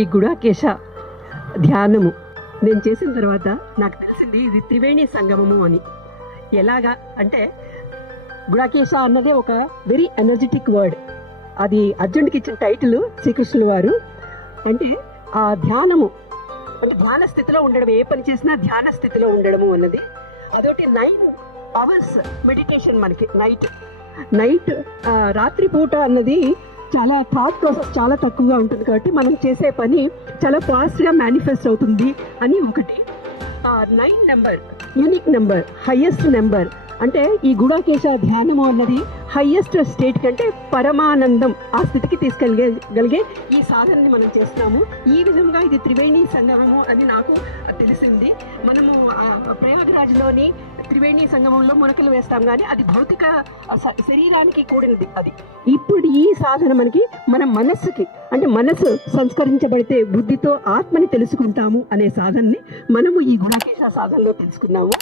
ఈ గుడాకేశ ధ్యానము. నేను చేసిన తర్వాత నాకు తెలిసింది ఇది త్రివేణి సంగమము అని. ఎలాగా అంటే గుడాకేశ అన్నదే ఒక వెరీ ఎనర్జెటిక్ వర్డ్ అది అర్జునుడికి ఇచ్చిన టైటిల్ శ్రీకృష్ణుల వారు. అంటే ఆ ధ్యానము అంటే ధ్యాన స్థితిలో ఉండడం ఏ పని చేసినా ధ్యాన స్థితిలో ఉండడము అన్నది. అదొకటి నైన్ అవర్స్ మెడిటేషన్ మనకి నైట్ నైట్ రాత్రిపూట అన్నది చాలా థాట్ ప్రాసెస్ చాలా తక్కువగా ఉంటుంది కాబట్టి మనం చేసే పని చాలా ఫాస్ట్గా మేనిఫెస్ట్ అవుతుంది అని ఒకటి. Nine number unique number highest number అంటే ఈ గుడాకేశ ధ్యానము అన్నది హయ్యెస్ట్ స్టేట్ కంటే పరమానందం ఆ స్థితికి తీసుకెళ్ళగే గలిగే ఈ సాధనని మనం చేస్తున్నాము. ఈ విధంగా ఇది త్రివేణి సంగమము అని నాకు తెలిసింది. మనము ప్రయాగరాజ్లోని త్రివేణి సంగమంలో మునకలు వేస్తాం కానీ అది భౌతిక శరీరానికి కూడినది అది. ఇప్పుడు ఈ సాధన మనకి మన మనస్సుకి అంటే మనస్సు సంస్కరించబడితే బుద్ధితో ఆత్మని తెలుసుకుంటాము అనే సాధనని మనము ఈ గుణకేశ సాధనలో తెలుసుకున్నాము.